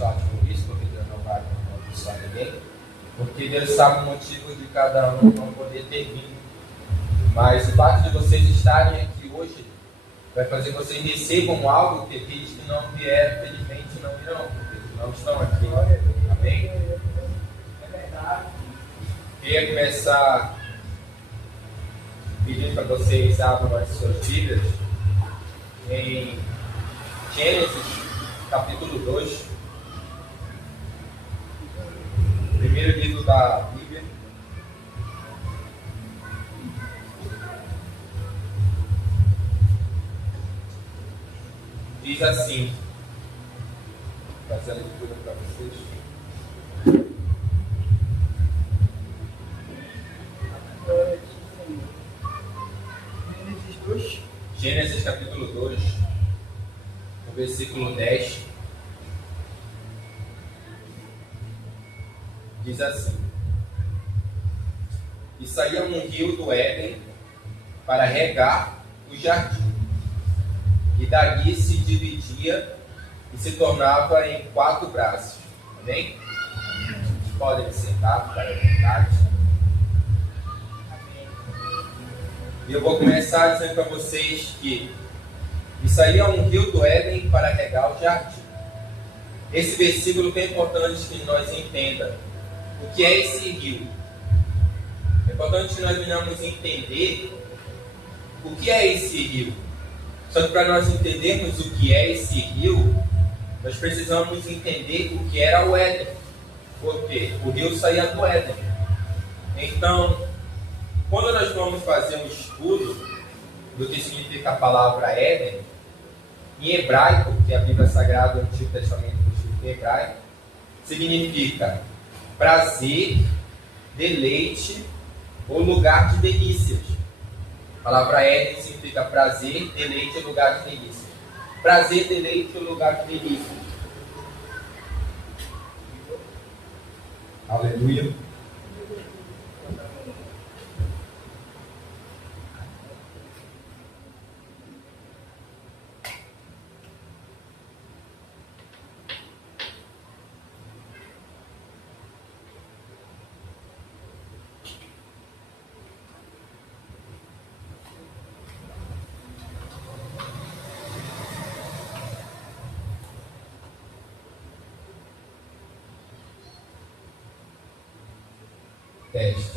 amaldiçoados por isso, porque Deus não vai amaldiçoar ninguém, porque Deus sabe o motivo de cada um não poder ter vindo. Mas o fato de vocês estarem aqui hoje vai fazer que vocês recebam algo que aqueles que não vieram, felizmente, não irão, porque eles não estão aqui. Amém? É verdade. Queria começar pedindo para vocês abram as suas Bíblias em Gênesis, capítulo 2. Primeiro livro da Bíblia. Diz assim, vou fazer a leitura para vocês. Gênesis capítulo 2, no versículo 10, diz assim: E saía um rio do Éden para regar o jardim, e dali se dividia e se tornava em 4 braços. Amém? Vocês podem sentar para a vontade. E eu vou começar dizendo para vocês que isso aí é um rio do Éden para regar o jardim. Esse versículo é importante que nós entendamos o que é esse rio. É importante que nós venhamos entender o que é esse rio. Só que para nós entendermos o que é esse rio, nós precisamos entender o que era o Éden. Por quê? O rio saía do Éden. Então, quando nós vamos fazer um estudo do que significa a palavra Éden, em hebraico, que é a Bíblia Sagrada do Antigo Testamento do hebraico, significa prazer, deleite ou lugar de delícias. A palavra Éden significa prazer, deleite ou lugar de delícias. Prazer, deleite ou lugar de delícias. Aleluia.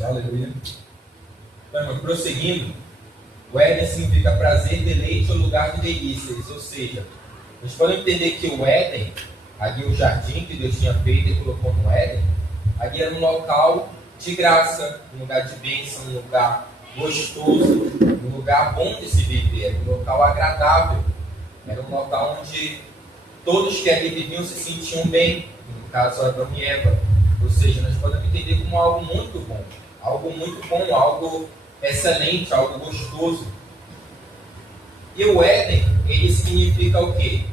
Aleluia. Então, prosseguindo, o Éden significa prazer, deleite ou lugar de delícias. Ou seja, nós podemos entender que o Éden, ali o jardim que Deus tinha feito e colocou no Éden, ali era um local de graça, um lugar de bênção, um lugar gostoso, um lugar bom de se viver, era um local agradável, era um local onde todos que ali viviam se sentiam bem, no caso Adão e Eva. Ou seja, nós podemos entender como algo muito bom, algo excelente, algo gostoso. E o Éden, ele significa o quê?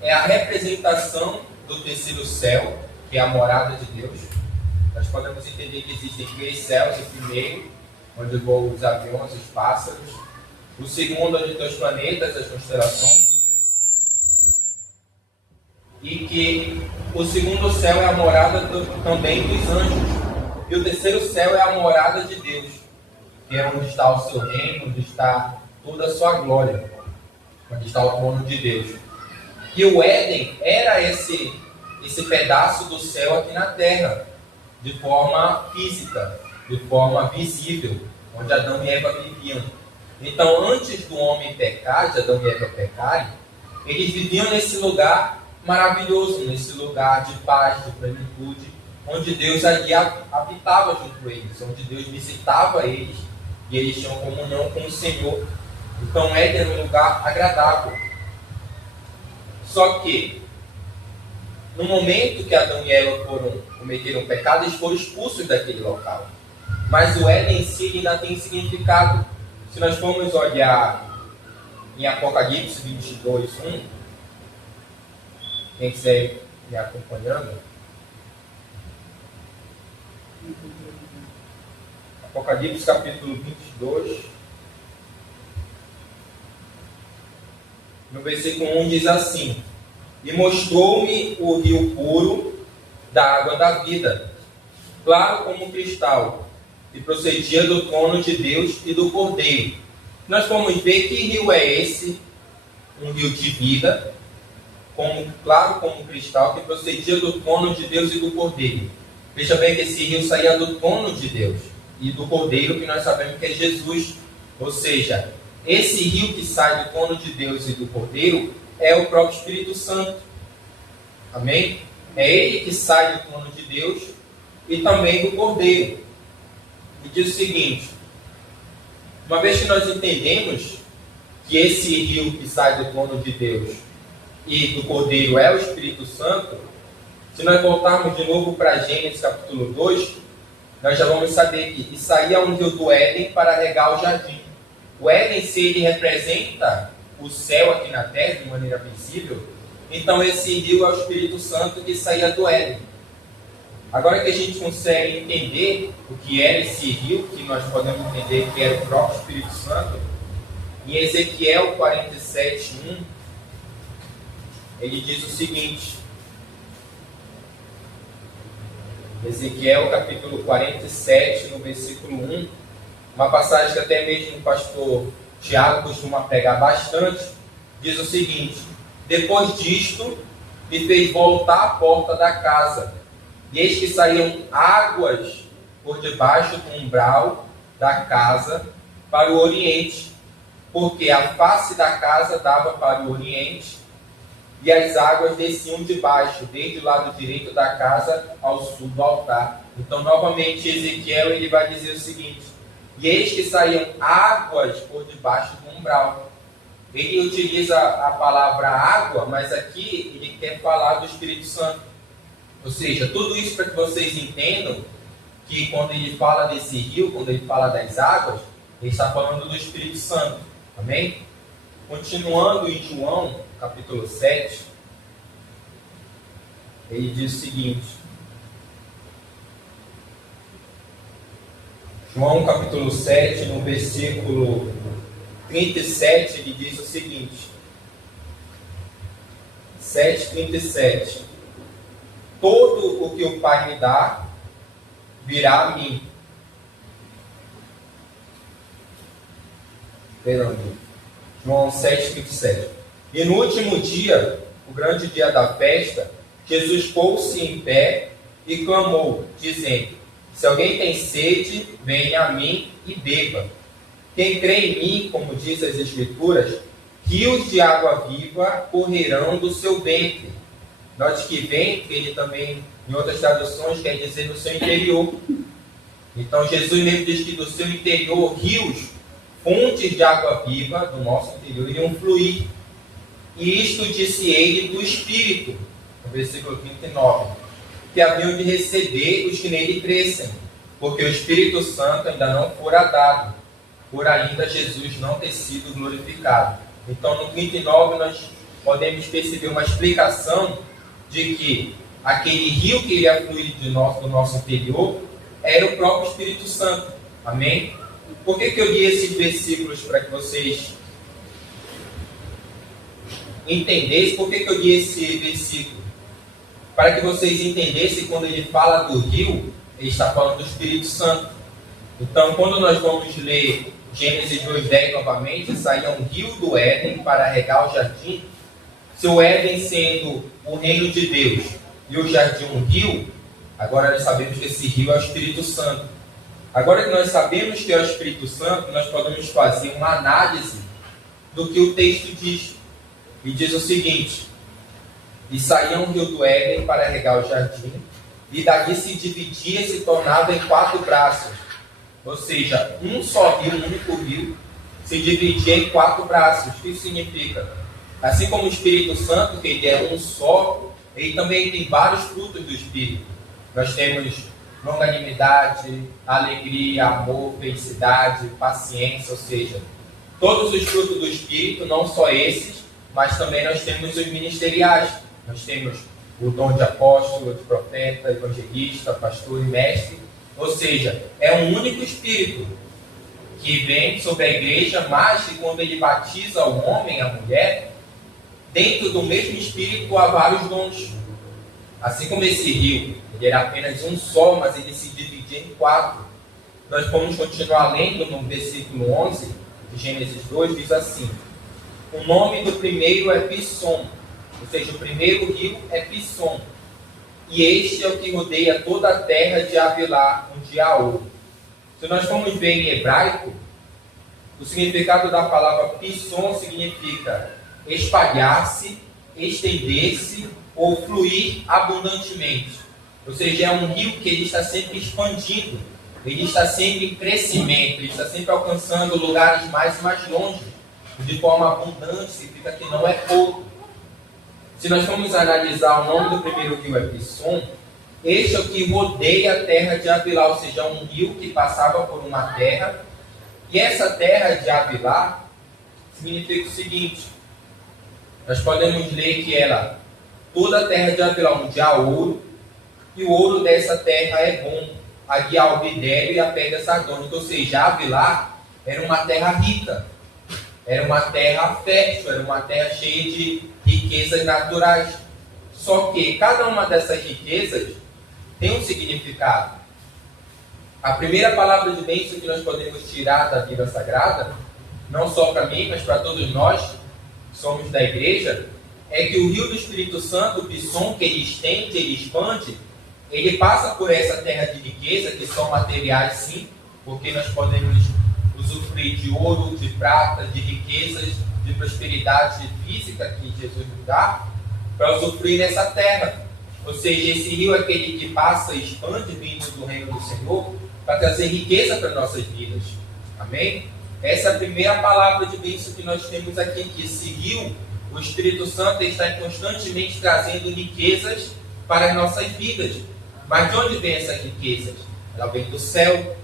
É a representação do terceiro céu, que é a morada de Deus. Nós podemos entender que existem 3 céus: o primeiro, onde voam os aviões, os pássaros; o segundo, onde estão os planetas, as constelações; e que o segundo céu é a morada também dos anjos. E o terceiro céu é a morada de Deus, que é onde está o seu reino, onde está toda a sua glória, onde está o trono de Deus. E o Éden era esse pedaço do céu aqui na terra, de forma física, de forma visível, onde Adão e Eva viviam. Então, antes do homem pecar, de Adão e Eva pecarem, eles viviam nesse lugar maravilhoso, nesse lugar de paz, de plenitude, onde Deus ali habitava junto com eles, onde Deus visitava eles e eles tinham comunhão com o Senhor. Então Éden era um lugar agradável. Só que no momento que Adão e Eva cometeram o pecado, eles foram expulsos daquele local. Mas o Éden em si ainda tem significado. Se nós formos olhar em Apocalipse 22:1, quem quiser me acompanhando, Apocalipse capítulo 22, no versículo 1 diz assim: e mostrou-me o rio puro da água da vida, claro como cristal, que procedia do trono de Deus e do Cordeiro. Nós vamos ver que rio é esse, um rio de vida, claro como cristal, que procedia do trono de Deus e do Cordeiro. Veja bem que esse rio saía do trono de Deus e do Cordeiro, que nós sabemos que é Jesus. Ou seja, esse rio que sai do trono de Deus e do Cordeiro é o próprio Espírito Santo. Amém? É ele que sai do trono de Deus e também do Cordeiro. E diz o seguinte: uma vez que nós entendemos que esse rio que sai do trono de Deus e do Cordeiro é o Espírito Santo, se nós voltarmos de novo para Gênesis capítulo 2, nós já vamos saber que saía um rio do Éden para regar o jardim. O Éden, se ele representa o céu aqui na terra de maneira visível, então esse rio é o Espírito Santo que saía do Éden. Agora que a gente consegue entender o que era esse rio, que nós podemos entender que era o próprio Espírito Santo, em Ezequiel 47:1, ele diz o seguinte, Ezequiel capítulo 47, no versículo 1, uma passagem que até mesmo o pastor Tiago costuma pregar bastante, diz o seguinte: depois disto, me fez voltar à porta da casa, e eis que saíam águas por debaixo do umbral da casa para o oriente, porque a face da casa dava para o oriente, e as águas desciam de baixo, desde o lado direito da casa ao sul do altar. Então, novamente, Ezequiel ele vai dizer o seguinte: e eis que saíam águas por debaixo do umbral. Ele utiliza a palavra água, mas aqui ele quer falar do Espírito Santo. Ou seja, tudo isso para que vocês entendam que quando ele fala desse rio, quando ele fala das águas, ele está falando do Espírito Santo. Amém? Continuando em João, capítulo 7, ele diz o seguinte. João, capítulo 7, no versículo 37, ele diz o seguinte. 7:37. Todo o que o Pai me dá, virá a mim. João 7:37. E no último dia, o grande dia da festa, Jesus pôs-se em pé e clamou, dizendo: se alguém tem sede, venha a mim e beba. Quem crê em mim, como diz as Escrituras, rios de água viva correrão do seu ventre. Note que ventre, ele também, em outras traduções, quer dizer no seu interior. Então Jesus mesmo diz que do seu interior, rios, fontes de água viva do nosso interior iriam fluir. E isto disse ele do Espírito, no versículo 39, que haviam de receber os que nele crescem, porque o Espírito Santo ainda não fora dado, por ainda Jesus não ter sido glorificado. Então no 39 nós podemos perceber uma explicação de que aquele rio que iria fluir do nosso interior era o próprio Espírito Santo. Amém? Por que eu li esses versículos para que vocês entendessem? Por que eu li esse versículo? Para que vocês entendessem, quando ele fala do rio, ele está falando do Espírito Santo. Então, quando nós vamos ler Gênesis 2:10 novamente, saía um rio do Éden para regar o jardim. Se o Éden sendo o reino de Deus e o jardim um rio, agora nós sabemos que esse rio é o Espírito Santo. Agora que nós sabemos que é o Espírito Santo, nós podemos fazer uma análise do que o texto diz. E diz o seguinte: e saía um rio do Éden para regar o jardim, e dali se dividia e se tornava em 4 braços. Ou seja, um só rio, um único rio, se dividia em 4 braços. O que isso significa? Assim como o Espírito Santo, que ele é um só, ele também tem vários frutos do Espírito. Nós temos longanimidade, alegria, amor, felicidade, paciência, ou seja, todos os frutos do Espírito, não só esses, mas também nós temos os ministeriais. Nós temos o dom de apóstolo, de profeta, evangelista, pastor e mestre. Ou seja, é um único Espírito que vem sobre a igreja, mas que quando ele batiza o homem, a mulher, dentro do mesmo Espírito há vários dons. Assim como esse rio, ele era apenas um só, mas ele se dividia em 4. Nós vamos continuar lendo no versículo 11 de Gênesis 2, diz assim: o nome do primeiro é Pisson, ou seja, o primeiro rio é Pisson. E este é o que rodeia toda a terra de Havilá, onde há ouro. Se nós formos ver em hebraico, o significado da palavra Pisson significa espalhar-se, estender-se ou fluir abundantemente. Ou seja, é um rio que ele está sempre expandindo, ele está sempre em crescimento, ele está sempre alcançando lugares mais e mais longe, de forma abundante, significa que não é pouco. Se nós formos analisar o nome do primeiro rio é Pisson, este é o que rodeia a terra de Havilá, ou seja, um rio que passava por uma terra, e essa terra de Havilá significa o seguinte: nós podemos ler que ela, toda a terra de Havilá, onde há ouro, e o ouro dessa terra é bom, ali há o bidélio e a pedra sardônica, ou seja, Havilá era uma terra rica, era uma terra fértil, era uma terra cheia de riquezas naturais. Só que cada uma dessas riquezas tem um significado. A primeira palavra de bênção que nós podemos tirar da Bíblia Sagrada, não só para mim, mas para todos nós que somos da igreja, é que o rio do Espírito Santo, o Pisson, que ele estende, ele expande, ele passa por essa terra de riqueza, que são materiais sim, porque nós podemos usufruir de ouro, de prata, de riquezas, de prosperidade física que Jesus nos dá, para usufruir nessa terra. Ou seja, esse rio é aquele que passa e expande vindo do reino do Senhor, para trazer riqueza para nossas vidas. Amém? Essa é a primeira palavra de bênção que nós temos aqui, que esse rio, o Espírito Santo, está constantemente trazendo riquezas para as nossas vidas. Mas de onde vem essas riquezas? Ela vem do céu,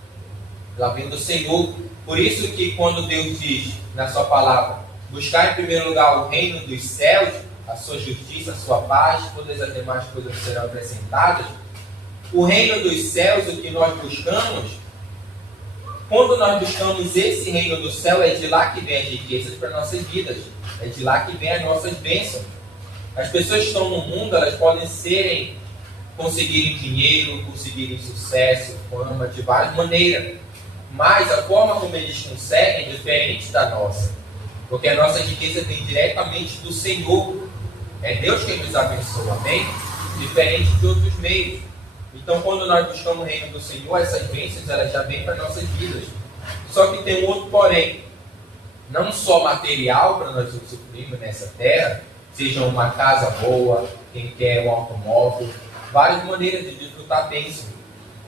ela vem do Senhor. Por isso que quando Deus diz na sua palavra, buscar em primeiro lugar o reino dos céus, a sua justiça, a sua paz, todas as demais coisas serão acrescentadas. O reino dos céus, o que nós buscamos, quando nós buscamos esse reino do céu, é de lá que vem as riquezas para nossas vidas, é de lá que vem as nossas bênçãos. As pessoas que estão no mundo, elas podem conseguirem dinheiro, conseguirem sucesso, fama, de várias maneiras, mas a forma como eles conseguem é diferente da nossa, porque a nossa riqueza vem diretamente do Senhor, é Deus quem nos abençoa, amém? Diferente de outros meios. Então, quando nós buscamos o reino do Senhor, essas bênçãos elas já vêm para nossas vidas. Só que tem um outro porém, não só material para nós usufruirmos nessa terra, seja uma casa boa, quem quer um automóvel, várias maneiras de desfrutar a bênção,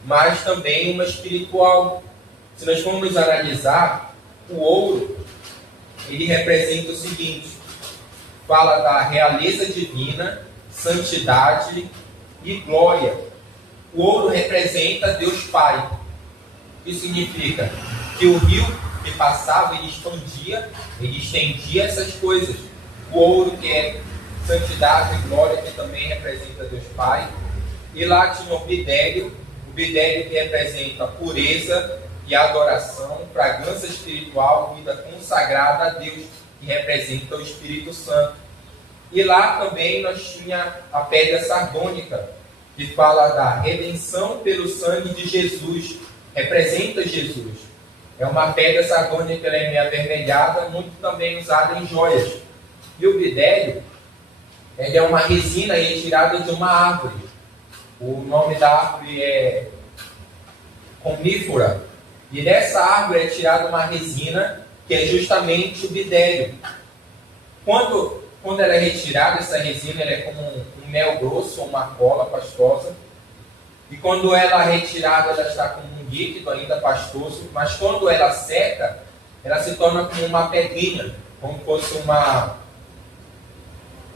mas também uma espiritual. Se nós formos analisar, o ouro, ele representa o seguinte: fala da realeza divina, santidade e glória. O ouro representa Deus Pai. Isso significa que o rio que passava, ele expandia, ele estendia essas coisas. O ouro, que é santidade e glória, que também representa Deus Pai. E lá tinha o bidélio que representa pureza e adoração, fragrância espiritual, vida consagrada a Deus, que representa o Espírito Santo. E lá também nós tinha a pedra sardônica, que fala da redenção pelo sangue de Jesus, representa Jesus. É uma pedra sardônica, ela é meio avermelhada, muito também usada em joias. E o bidélio, ele é uma resina retirada de uma árvore. O nome da árvore é conífera. E dessa árvore é tirada uma resina, que é justamente o bidélio. Quando ela é retirada, essa resina ela é como um mel grosso ou uma cola pastosa. E quando ela é retirada, ela está como um líquido ainda pastoso. Mas quando ela seca, ela se torna como uma pedrinha, como se fosse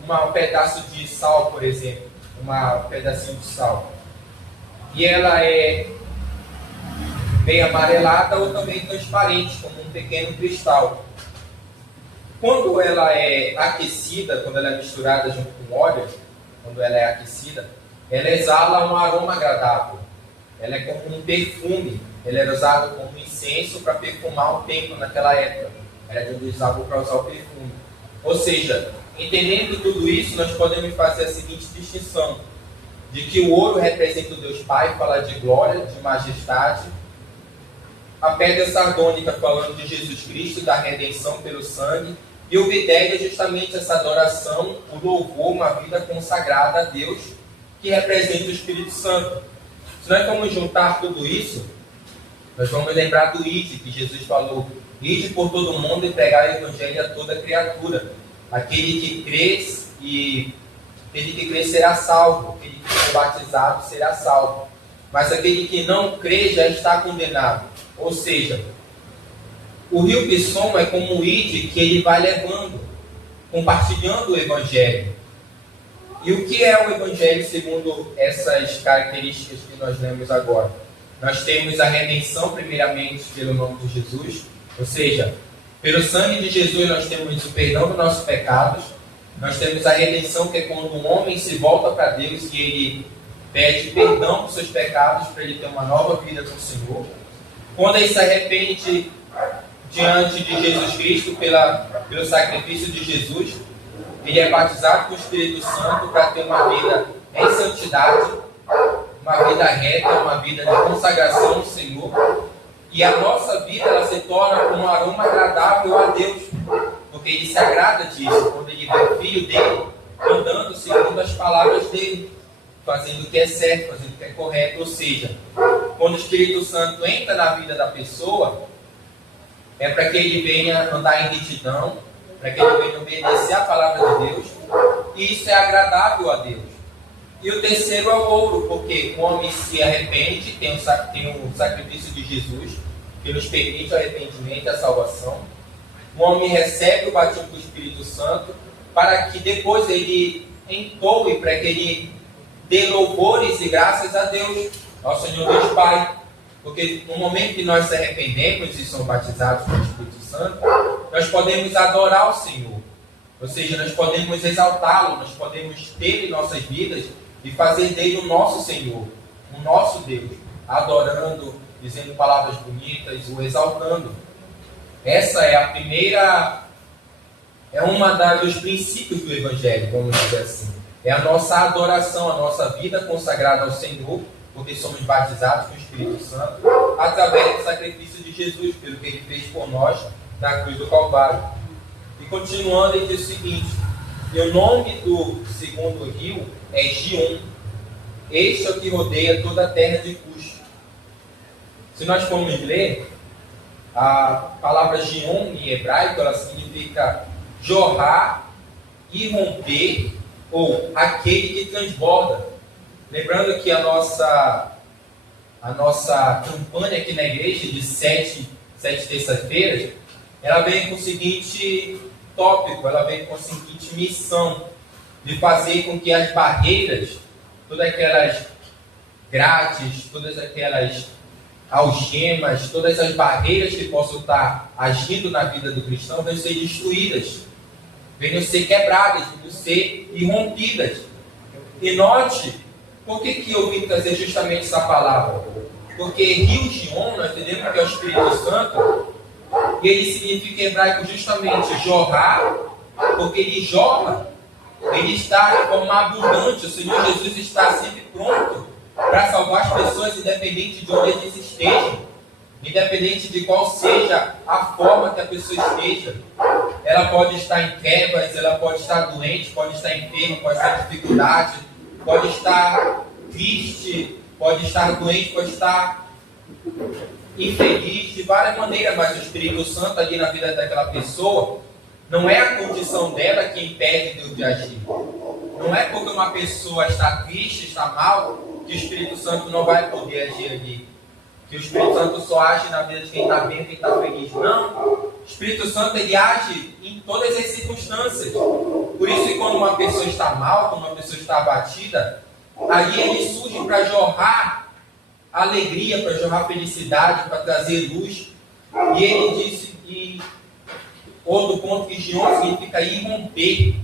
um pedaço de sal, por exemplo. Um pedacinho de sal. E ela é bem amarelada ou também transparente, como um pequeno cristal. Quando ela é aquecida, quando ela é misturada junto com óleo, quando ela é aquecida, ela exala um aroma agradável. Ela é como um perfume. Ela era usada como incenso para perfumar o templo naquela época. Era de onde usavam para usar o perfume. Ou seja, Entendendo tudo isso, nós podemos fazer a seguinte distinção: de que o ouro representa o Deus Pai, fala de glória, de majestade. A pedra sardônica falando de Jesus Cristo, da redenção pelo sangue. E o bidélio é justamente essa adoração, o louvor, uma vida consagrada a Deus, que representa o Espírito Santo. Se nós vamos juntar tudo isso, nós vamos lembrar do ide, que Jesus falou: ide por todo mundo e pregar o evangelho a toda criatura. Aquele que crê será salvo, aquele que for batizado será salvo. Mas aquele que não crê já está condenado. Ou seja, o rio Pisson é como o ide que ele vai levando, compartilhando o evangelho. E o que é o evangelho segundo essas características que nós lemos agora? Nós temos a redenção primeiramente pelo nome de Jesus, ou seja, pelo sangue de Jesus nós temos o perdão dos nossos pecados. Nós temos a redenção, que é quando um homem se volta para Deus e ele pede perdão dos seus pecados para ele ter uma nova vida com o Senhor. Quando ele se arrepende diante de Jesus Cristo pelo sacrifício de Jesus, ele é batizado com o Espírito Santo para ter uma vida em santidade, uma vida reta, uma vida de consagração ao Senhor. E a nossa vida ela se torna um aroma agradável a Deus, porque Ele se agrada disso, quando Ele vê o Filho dele andando segundo as palavras dele, fazendo o que é certo, fazendo o que é correto. Ou seja, quando o Espírito Santo entra na vida da pessoa, é para que ele venha andar em retidão, para que ele venha obedecer a palavra de Deus, e isso é agradável a Deus. E o terceiro é o ouro, porque o homem se arrepende, tem o sacrifício de Jesus, que nos permite o arrependimento e a salvação. O homem recebe o batismo do Espírito Santo, para que depois ele entoe, para que ele dê louvores e graças a Deus, ao Senhor Deus Pai. Porque no momento que nós se arrependemos e somos batizados com o Espírito Santo, nós podemos adorar o Senhor. Ou seja, nós podemos exaltá-lo, nós podemos ter em nossas vidas e fazer dele o nosso Senhor, o nosso Deus, adorando, dizendo palavras bonitas, o exaltando. Essa é a primeira, é uma dos princípios do Evangelho, vamos dizer assim. É a nossa adoração, a nossa vida consagrada ao Senhor, porque somos batizados com o Espírito Santo, através do sacrifício de Jesus, pelo que Ele fez por nós na cruz do Calvário. E continuando, ele diz o seguinte: e o nome do segundo rio é Gion. Este é o que rodeia toda a terra de Cush. Se nós formos ler, a palavra Gion em hebraico, ela significa jorrar, irromper, ou aquele que transborda. Lembrando que a nossa campanha aqui na igreja de 7 terças-feiras, ela vem com o seguinte tópico, ela vem com a seguinte missão, de fazer com que as barreiras, todas aquelas grades, todas aquelas algemas, todas as barreiras que possam estar agindo na vida do cristão, venham ser destruídas, venham ser quebradas, venham ser irrompidas. E note, por que eu vim trazer justamente essa palavra? Porque Rio Gion, nós entendemos que é o Espírito Santo, e ele significa em hebraico justamente jorrar, porque ele jorra, ele está de forma abundante. O Senhor Jesus está sempre pronto para salvar as pessoas, independente de onde eles estejam, independente de qual seja a forma que a pessoa esteja. Ela pode estar em trevas, ela pode estar doente, pode estar enferma, pode estar em dificuldade, pode estar triste, pode estar doente, pode estar infeliz, de várias maneiras, mas o Espírito Santo ali na vida daquela pessoa, não é a condição dela que impede Deus de agir. Não é porque uma pessoa está triste, está mal, que o Espírito Santo não vai poder agir ali. Que o Espírito Santo só age na vida de quem está bem, quem está feliz. Não. O Espírito Santo, ele age em todas as circunstâncias. Por isso que quando uma pessoa está mal, quando uma pessoa está abatida, ali ele surge para jorrar alegria, para jorrar felicidade, para trazer luz. E ele disse, outro ponto que Gion significa irromper.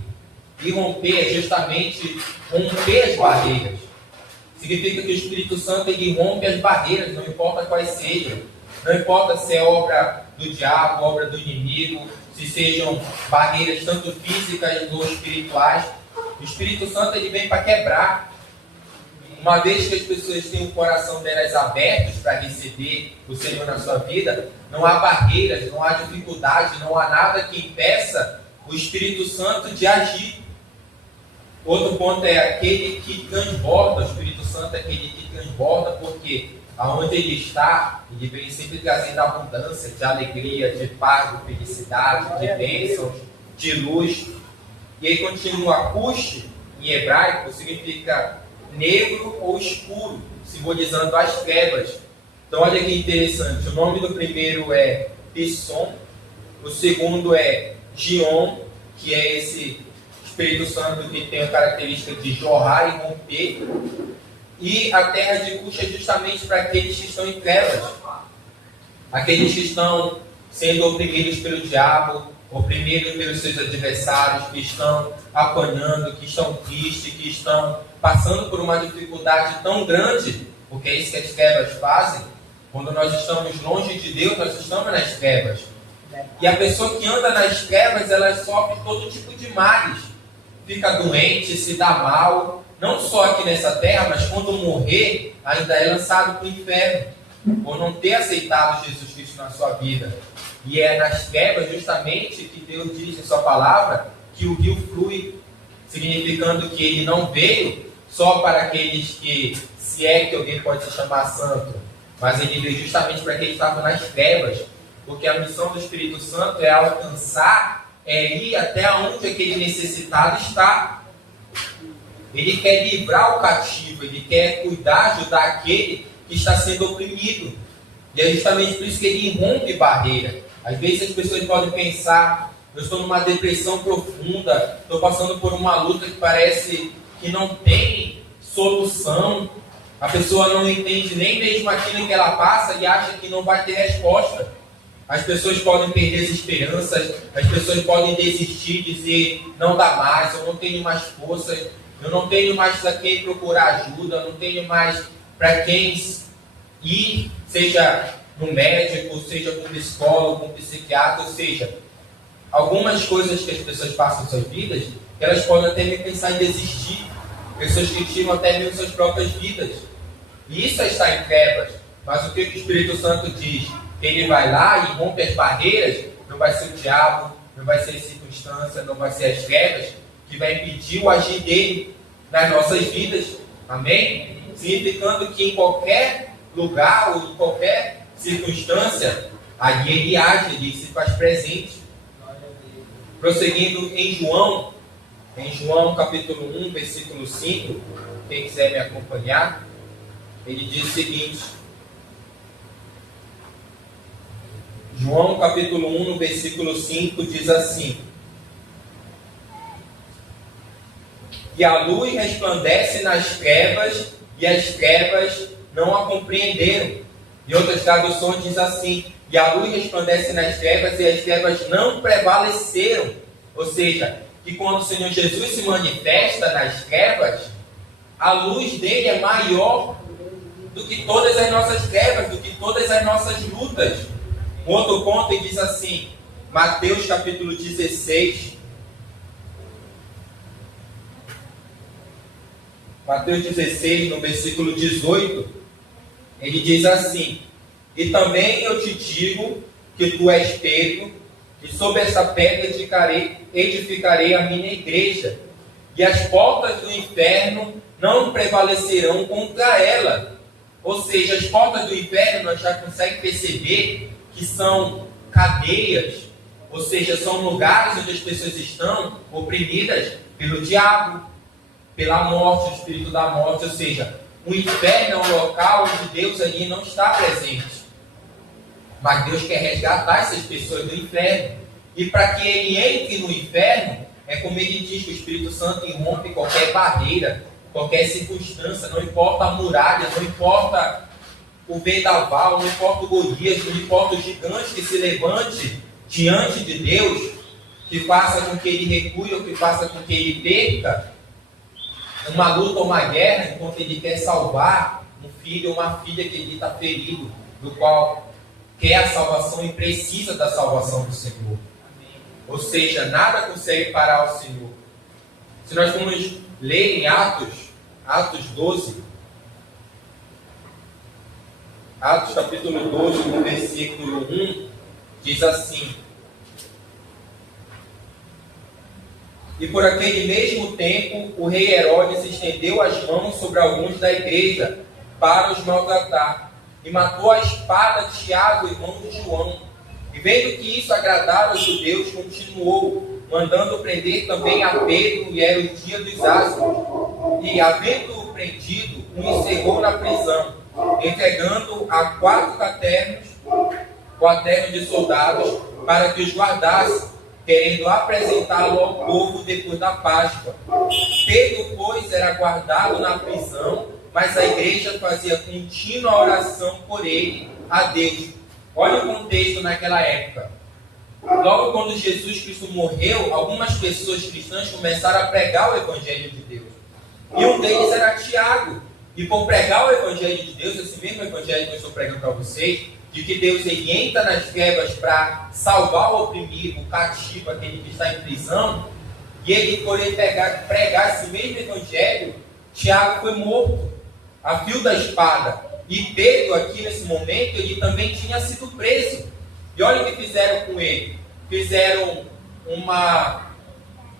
Irromper é justamente romper as barreiras. Significa que o Espírito Santo ele rompe as barreiras, não importa quais sejam. Não importa se é obra do diabo, obra do inimigo, se sejam barreiras tanto físicas ou espirituais. O Espírito Santo ele vem para quebrar. Uma vez que as pessoas têm o coração delas abertos para receber o Senhor na sua vida, não há barreiras, não há dificuldade, não há nada que impeça o Espírito Santo de agir. Outro ponto é aquele que transborda. O Espírito Santo é aquele que transborda, porque aonde ele está, ele vem sempre trazendo abundância de alegria, de paz, de felicidade, de bênçãos, de luz. E aí continua, cush, em hebraico, significa negro ou escuro, simbolizando as trevas. Então olha que interessante, o nome do primeiro é Pisson, o segundo é Gion, que é esse Espírito Santo que tem a característica de jorrar e romper. E a terra de Cush é justamente para aqueles que estão em trevas, aqueles que estão sendo oprimidos pelo diabo, oprimidos pelos seus adversários, que estão apanhando, que estão tristes, que estão passando por uma dificuldade tão grande, porque é isso que as trevas fazem. Quando nós estamos longe de Deus, nós estamos nas trevas. E a pessoa que anda nas trevas, ela sofre todo tipo de males. Fica doente, se dá mal, não só aqui nessa terra, mas quando morrer, ainda é lançado para o inferno, por não ter aceitado Jesus Cristo na sua vida. E é nas trevas, justamente, que Deus diz em sua palavra que o rio flui, significando que ele não veio só para aqueles que, se é que alguém pode se chamar santo, mas ele veio justamente para aqueles que estavam nas trevas, porque a missão do Espírito Santo é alcançar, é ir até onde aquele necessitado está. Ele quer livrar o cativo, ele quer cuidar, ajudar aquele que está sendo oprimido. E é justamente por isso que ele rompe barreira. Às vezes as pessoas podem pensar, eu estou numa depressão profunda, estou passando por uma luta que parece que não tem solução. A pessoa não entende nem mesmo aquilo que ela passa e acha que não vai ter resposta. As pessoas podem perder as esperanças, as pessoas podem desistir, dizer, não dá mais, eu não tenho mais forças, eu não tenho mais para quem procurar ajuda, eu não tenho mais para quem ir, seja no médico, seja com um psicólogo, com um psiquiatra, ou seja, algumas coisas que as pessoas passam em suas vidas, elas podem até mesmo pensar em desistir, pessoas que tiram até mesmo suas próprias vidas. E isso é estar em trevas. Mas o que o Espírito Santo diz? Ele vai lá e rompe as barreiras, não vai ser o diabo, não vai ser a circunstância, não vai ser as trevas, que vai impedir o agir dele nas nossas vidas. Amém? Significando que em qualquer lugar ou em qualquer circunstância, ali ele age, ele se faz presente. Prosseguindo em João capítulo 1, versículo 5, quem quiser me acompanhar, ele diz o seguinte: João capítulo 1, no versículo 5, diz assim: E a luz resplandece nas trevas, e as trevas não a compreenderam. E outras traduções diz assim: E a luz resplandece nas trevas, e as trevas não prevaleceram. Ou seja, que quando o Senhor Jesus se manifesta nas trevas, a luz dele é maior do que todas as nossas trevas, do que todas as nossas lutas. Um outro ponto, ele diz assim, Mateus capítulo 16, Mateus 16, no versículo 18, ele diz assim: E também eu te digo que tu és Pedro, e sobre essa pedra edificarei a minha igreja, e as portas do inferno não prevalecerão contra ela. Ou seja, as portas do inferno, nós já conseguimos perceber que são cadeias, ou seja, são lugares onde as pessoas estão oprimidas pelo diabo, pela morte, o espírito da morte. Ou seja, o inferno é um local onde Deus ali não está presente, mas Deus quer resgatar essas pessoas do inferno. E para que ele entre no inferno, é como ele diz, que o Espírito Santo irrompe qualquer barreira, qualquer circunstância, não importa a muralha, não importa o vendaval, não importa o Golias, não importa o gigante que se levante diante de Deus, que faça com que ele recue ou que faça com que ele perca uma luta ou uma guerra, enquanto ele quer salvar um filho ou uma filha que ele está ferido, do qual quer a salvação e precisa da salvação do Senhor. Ou seja, nada consegue parar o Senhor. Se nós formos ler em Atos 12, Atos capítulo 12, no versículo 1, diz assim: E por aquele mesmo tempo, o rei Herodes estendeu as mãos sobre alguns da igreja para os maltratar, e matou a espada Tiago, irmão de João. E vendo que isso agradava aos judeus, continuou, mandando prender também a Pedro, e era o dia dos ázimos. E, havendo-o prendido, o encerrou na prisão, entregando a 4 quaternos de soldados, para que os guardasse, querendo apresentá-lo ao povo depois da Páscoa. Pedro, pois, era guardado na prisão, mas a igreja fazia contínua oração por ele a Deus. Olha o contexto naquela época. Logo quando Jesus Cristo morreu, algumas pessoas cristãs começaram a pregar o Evangelho de Deus. E um deles era Tiago. E por pregar o Evangelho de Deus, esse mesmo Evangelho que eu estou pregando para vocês, de que Deus ele entra nas trevas para salvar o oprimido, o cativo, aquele que está em prisão, e ele, por ele pregar esse mesmo Evangelho, Tiago foi morto a fio da espada. E Pedro, aqui nesse momento, ele também tinha sido preso. E olha o que fizeram com ele.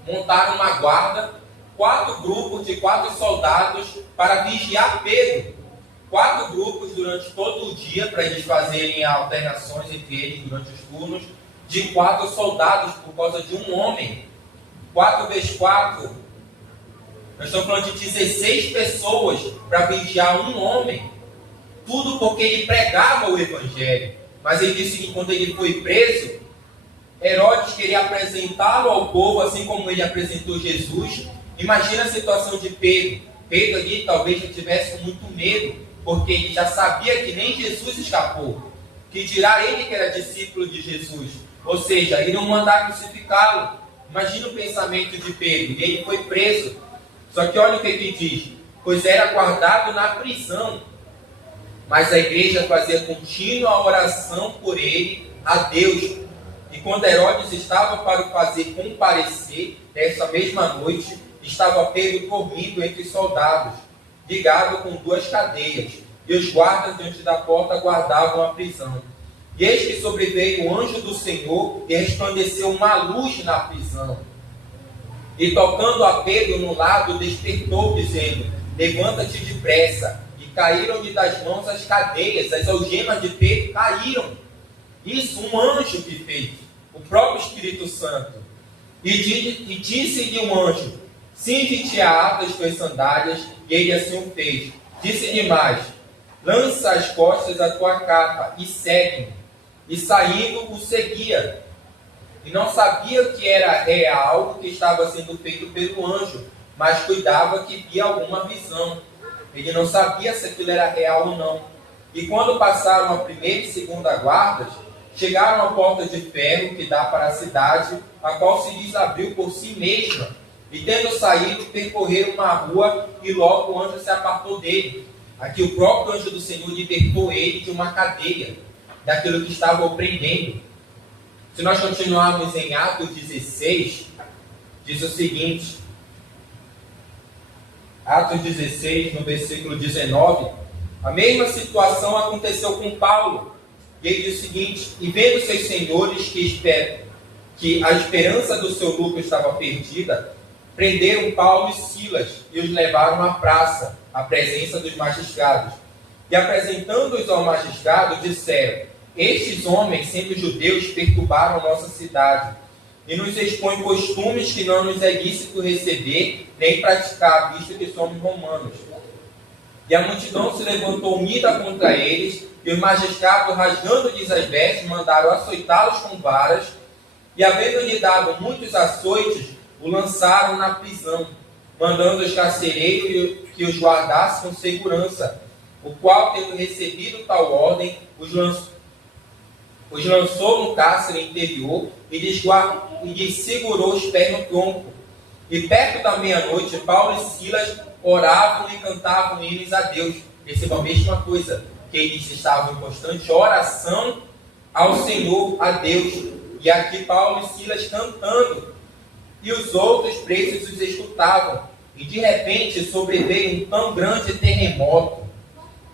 Montaram uma guarda, 4 grupos de 4 soldados para vigiar Pedro. 4 grupos durante todo o dia, para eles fazerem alternações entre eles durante os turnos, de 4 soldados por causa de um homem. 4 vezes 4, nós estamos falando de 16 pessoas para vigiar um homem. Tudo porque ele pregava o Evangelho. Mas ele disse que quando ele foi preso, Herodes queria apresentá-lo ao povo, assim como ele apresentou Jesus. Imagina a situação de Pedro. Pedro ali talvez já tivesse com muito medo, porque ele já sabia que nem Jesus escapou. Que dirá ele que era discípulo de Jesus. Ou seja, iriam mandar crucificá-lo. Imagina o pensamento de Pedro. E ele foi preso. Só que olha o que ele diz. Pois era guardado na prisão. Mas a igreja fazia contínua oração por ele a Deus. E quando Herodes estava para o fazer comparecer, essa mesma noite, estava Pedro dormindo entre os soldados, ligado com 2 cadeias, e os guardas diante da porta guardavam a prisão. E eis que sobreveio o anjo do Senhor, e resplandeceu uma luz na prisão. E tocando a Pedro no lado, despertou, dizendo: levanta-te depressa. E caíram-lhe das mãos as cadeias, as algemas de Pedro caíram. Isso um anjo que fez, o próprio Espírito Santo. E disse-lhe um anjo: cinge-te a ata as tuas sandálias, e ele assim o fez. Disse-lhe mais: lança às costas a tua capa, e segue-me. E saindo o seguia. E não sabia que era real o que estava sendo feito pelo anjo, mas cuidava que via alguma visão. Ele não sabia se aquilo era real ou não. E quando passaram a primeira e segunda guardas, chegaram à porta de ferro que dá para a cidade, a qual se lhes abriu por si mesma. E tendo saído, percorreram uma rua, e logo o anjo se apartou dele. Aqui o próprio anjo do Senhor libertou ele de uma cadeia, daquilo que estava o prendendo. Se nós continuarmos em Atos 16, diz o seguinte: Atos 16, no versículo 19, a mesma situação aconteceu com Paulo. E ele diz o seguinte: e vendo seus senhores que a esperança do seu lucro estava perdida, prenderam Paulo e Silas e os levaram à praça, à presença dos magistrados. E apresentando-os ao magistrado, disseram: estes homens, sendo judeus, perturbaram nossa cidade e nos expõem costumes que não nos é lícito receber nem praticar, visto que somos romanos. E a multidão se levantou unida contra eles, e os magistrados, rasgando-lhes as vestes, mandaram açoitá-los com varas, e havendo-lhe dado muitos açoites, o lançaram na prisão, mandando os carcereiros que os guardassem com segurança, o qual, tendo recebido tal ordem, os lançou no cárcere interior e lhes segurou os pés no tronco. E perto da meia-noite, Paulo e Silas oravam e cantavam hinos a Deus. Perceba a mesma coisa, que eles estavam em constante oração ao Senhor, a Deus. e aqui Paulo e Silas cantando, e os outros presos os escutavam. E de repente sobreveio um tão grande terremoto,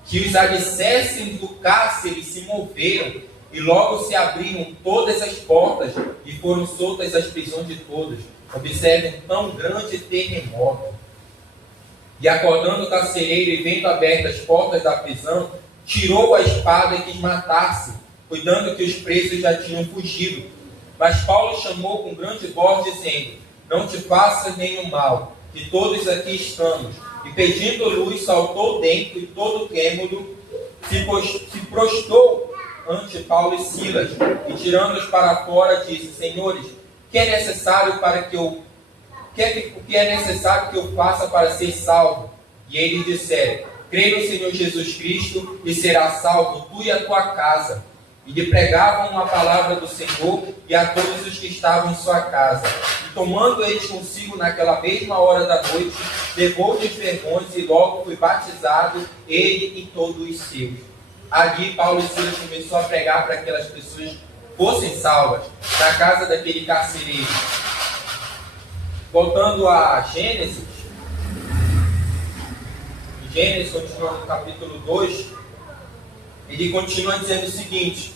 que os alicerces do cárcere se moveram, e logo se abriram todas as portas, e foram soltas as prisões de todos. Observe um tão grande terremoto. E acordando o carcereiro e vendo abertas as portas da prisão, tirou a espada e quis matar-se, cuidando que os presos já tinham fugido. Mas Paulo chamou com grande voz, dizendo: não te faças nenhum mal, que todos aqui estamos. E pedindo luz, saltou dentro, e todo trêmulo se prostrou ante Paulo e Silas, e tirando-os para fora, disse: senhores, o que é necessário que eu faça para ser salvo? E eles disseram: crê no Senhor Jesus Cristo e serás salvo, tu e a tua casa. E lhe pregavam a palavra do Senhor e a todos os que estavam em sua casa. E tomando eles consigo naquela mesma hora da noite, levou-lhe os vergões e logo foi batizado, ele e todos os seus. Ali Paulo e Silas começou a pregar para que aquelas pessoas fossem salvas, na casa daquele carcereiro. Voltando a Gênesis, continuando no capítulo 2, ele continua dizendo o seguinte: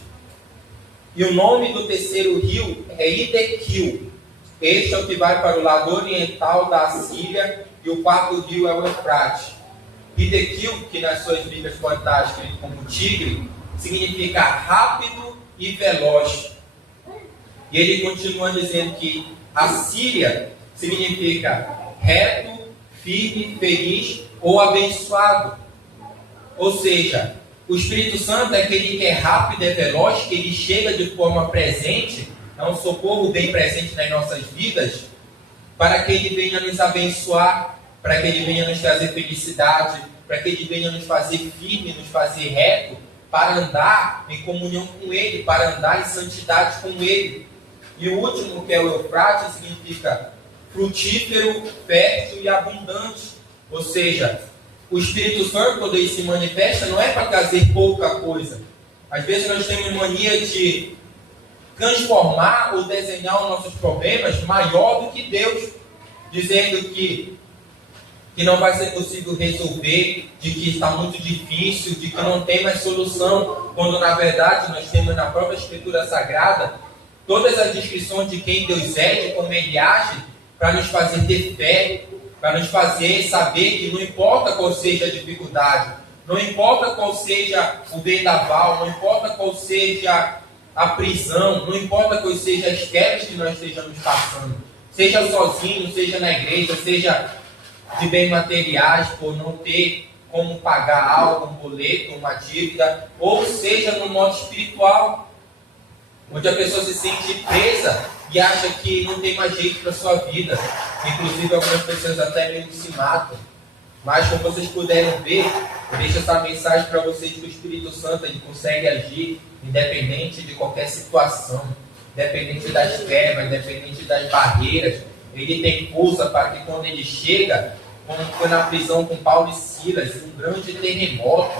e o nome do terceiro rio é Hidequil. Este é o que vai para o lado oriental da Assíria, e o quarto rio é o Eufrates. Hidequil, que nas suas Bíblias pode estar escrito como tigre, significa rápido e veloz. E ele continua dizendo que Assíria significa reto, firme, feliz ou abençoado. Ou seja, o Espírito Santo é aquele que é rápido, é veloz, que ele chega de forma presente, é um socorro bem presente nas nossas vidas, para que ele venha nos abençoar, para que ele venha nos trazer felicidade, para que ele venha nos fazer firme, nos fazer reto, para andar em comunhão com ele, para andar em santidade com ele. E o último, que é o Eufrates, significa frutífero, fértil e abundante. Ou seja, o Espírito Santo, quando ele se manifesta, não é para trazer pouca coisa. Às vezes nós temos mania de transformar ou desenhar os nossos problemas maior do que Deus, dizendo que não vai ser possível resolver, de que está muito difícil, de que não tem mais solução, quando na verdade nós temos na própria Escritura Sagrada todas as descrições de quem Deus é, de como Ele age, para nos fazer ter fé, para nos fazer saber que não importa qual seja a dificuldade, não importa qual seja o vendaval, não importa qual seja a prisão, não importa quais sejam as quedas que nós estejamos passando, seja sozinho, seja na igreja, seja de bens materiais, por não ter como pagar algo, um boleto, uma dívida, ou seja no modo espiritual, onde a pessoa se sente presa e acha que não tem mais jeito para a sua vida. Inclusive algumas pessoas até mesmo se matam. Mas como vocês puderam ver, eu deixo essa mensagem para vocês que o Espírito Santo ele consegue agir independente de qualquer situação, independente das trevas, independente das barreiras. Ele tem força para que quando ele chega, como foi na prisão com Paulo e Silas, um grande terremoto.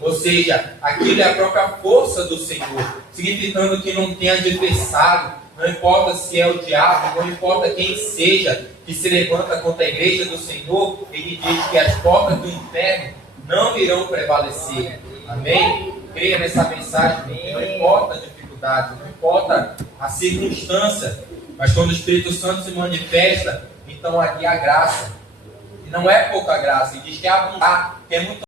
Ou seja, aquilo é a própria força do Senhor, significando que não tem adversário, não importa se é o diabo, não importa quem seja que se levanta contra a igreja do Senhor, ele diz que as portas do inferno não irão prevalecer. Amém? Creia nessa mensagem, não importa a dificuldade, não importa a circunstância, mas quando o Espírito Santo se manifesta, então ali há graça. E não é pouca graça, ele diz que é abundar, que é muito